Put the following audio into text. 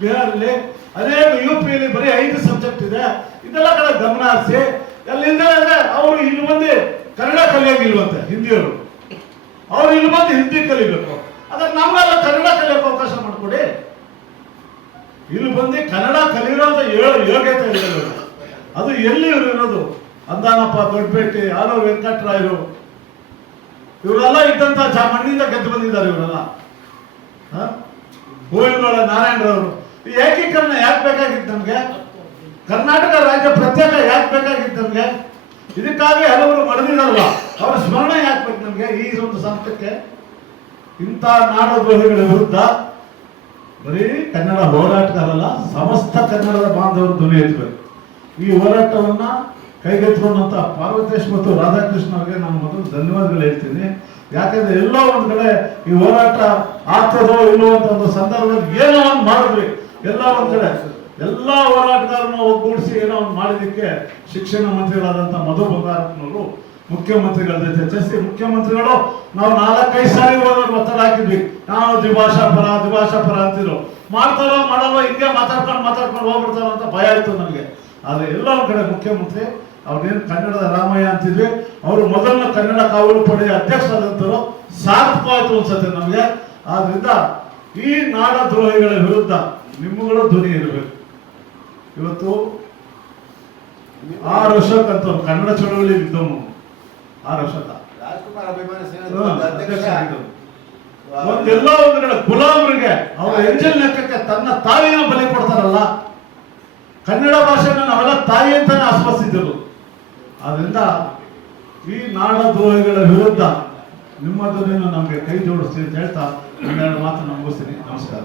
ಬಿಹಾರಲ್ಲಿ, ಅನೇಕ UP ಬರೀ 5 subject ಇದೆ. ಇದೆಲ್ಲ ಕಡೆ ಗಮನ ಹರಿಸಿ. ಎಲ್ಲಿಂದ ಅಂದ್ರೆ ಅವರು ಇಲ್ಲಿ ಬಂದು ಕನ್ನಡ ಕಲಿಯೋಗಿಲ್ವಂತೆ ಹಿಂದಿಯವರು, ಅವ್ರು ಇಲ್ಲಿ ಬಂದು ಹಿಂದಿ ಕಲಿಬೇಕು. ಅದಕ್ಕೆ ನಮ್ಗೆಲ್ಲ ಕನ್ನಡ ಕಲಿಯೋಕೆ ಅವಕಾಶ ಮಾಡಿಕೊಡಿ. ಇಲ್ಲಿ ಬಂದು ಕನ್ನಡ ಕಲಿಯೋಂತ ಯೋಗ್ಯತೆ ಇಲ್ಲ. ಅದು ಎಲ್ಲಿ ಇವರು ಇರೋದು? ಅಂದಾನಪ್ಪ ದೊಡ್ಡಪೇಟೆ, ಆಲೂರು ವೆಂಕಟರಾಯರು, ಇವರೆಲ್ಲ ಇದ್ದಂತ ಮಣ್ಣಿಂದ ಗೆದ್ದು ಬಂದಿದ್ದಾರೆ ಇವರೆಲ್ಲ. ಹೂವಿನೊಳ ನಾರಾಯಣರವರು. ಈ ಏಕೀಕರಣ ಯಾಕೆ ಬೇಕಾಗಿತ್ತು ನಮ್ಗೆ? ಕರ್ನಾಟಕ ರಾಜ್ಯ ಪ್ರತ್ಯೇಕ ಯಾಕೆ ಬೇಕಾಗಿತ್ತು ನಮ್ಗೆ? ಇದಕ್ಕಾಗಿ ಹಲವರು ಮಡಿದಿರಲ್ಲ, ಅವರ ಸ್ಮರಣೆ ಯಾಕೆ ಬೇಕು ನಮ್ಗೆ? ಈ ಒಂದು ಸಂಸ್ಥಕ್ಕೆ ಇಂಥ ನಾಡದ್ರೋಹಿಗಳ ವಿರುದ್ಧ ಬರೀ ಕನ್ನಡ ಹೋರಾಟಗಾರಲ್ಲ, ಸಮಸ್ತ ಕನ್ನಡದ ಬಾಂಧವರು ಧ್ವನಿ ಎತ್ತಬೇಕು. ಈ ಹೋರಾಟವನ್ನ ಕೈಗೆತ್ತಿಕೊಂಡಂತ ಪಾರ್ವತೇಶ್ ಮತ್ತು ರಾಧಾಕೃಷ್ಣ ಅವರಿಗೆ ನಾನು ಮೊದಲು ಧನ್ಯವಾದಗಳು ಹೇಳ್ತೀನಿ. ಯಾಕಂದ್ರೆ ಎಲ್ಲೋ ಒಂದ್ ಕಡೆ ಈ ಹೋರಾಟ ಆಗ್ತದೋ ಇಲ್ಲೋ ಅಂತ ಒಂದು ಸಂದರ್ಭದಲ್ಲಿ ಏನೋ ಒಂದು ಮಾಡಿದ್ವಿ. ಎಲ್ಲ ಒಂದ್ ಕಡೆ ಎಲ್ಲ ಹೋರಾಟಗಾರನ ಒಗ್ಗೂಡಿಸಿ ಏನೋ ಒಂದು ಮಾಡಿದಕ್ಕೆ ಶಿಕ್ಷಣ ಮಂತ್ರಿಗಳಾದಂಥ ಮಧು ಬಂಗಾರಪ್ಪನವರು ಮುಖ್ಯಮಂತ್ರಿಗಳ ಜೊತೆ ಚರ್ಚಿಸಿ, ಮುಖ್ಯಮಂತ್ರಿಗಳು ನಾವು 4-5 ಸಾರಿ ಒತ್ತಡ ಹಾಕಿದ್ವಿ. ನಾವು ದ್ವಿಭಾಷಾ ಪರ ಅಂತಿದ್ರು. ಮಾಡ್ತಾರೋ ಮಾಡಲ್ವ, ಹಿಂಗೆ ಮಾತಾಡ್ಕೊಂಡು ಹೋಗ್ಬಿಡ್ತಾರೋ ಅಂತ ಭಯ ಆಯ್ತು ನನಗೆ. ಆದ್ರೆ ಎಲ್ಲ ಒಂದ್ ಕಡೆ ಮುಖ್ಯಮಂತ್ರಿ ಅವ್ರೇನು ಕನ್ನಡದ ರಾಮಯ್ಯ ಅಂತಿದ್ವಿ, ಅವರು ಮೊದಲನೇ ಕನ್ನಡ ಕಾವಲು ಪಡೆಯ ಅಧ್ಯಕ್ಷರಾದಂಥವ್ರು. ಸಾರ್ಥಕವಾಯ್ತು ಅನ್ಸುತ್ತೆ ನಮಗೆ. ಆದ್ರಿಂದ ಈ ನಾಡದ್ರೋಹಿಗಳ ವಿರುದ್ಧ ನಿಮ್ಮಗಳು ಧ್ವನಿ ಇರಬೇಕು. ಇವತ್ತು 6 ವರ್ಷಕ್ಕಂತ ಕನ್ನಡ ಚಳವಳಿ ಇದ್ದವನು 6 ವರ್ಷದ ಒಂದೆಲ್ಲ ಒಂದು ಕಡೆ ಗುಲಾಮರಿಗೆ ಅವರ ಎಂಜಲ್ ಲೆಕ್ಕಕ್ಕೆ ತನ್ನ ತಾಯಿಯನ್ನು ಬಲಿ ಕೊಡ್ತಾರಲ್ಲ. ಕನ್ನಡ ಭಾಷೆನ ನಾವೆಲ್ಲ ತಾಯಿ ಅಂತಾನೆ ಆಸ್ವಾದಿಸಿದ್ರು. ಆದ್ರಿಂದ ಈ ನಾಡದ್ರೋಹಿಗಳ ವಿರುದ್ಧ ನಿಮ್ಮ ಧ್ವನಿಯನ್ನು ನಮಗೆ ಕೈ ಜೋಡಿಸ್ತೀವಿ ಅಂತ ಹೇಳ್ತಾ 2 ಮಾತು ಮುಗಿಸ್ತೀನಿ. ನಮಸ್ಕಾರ.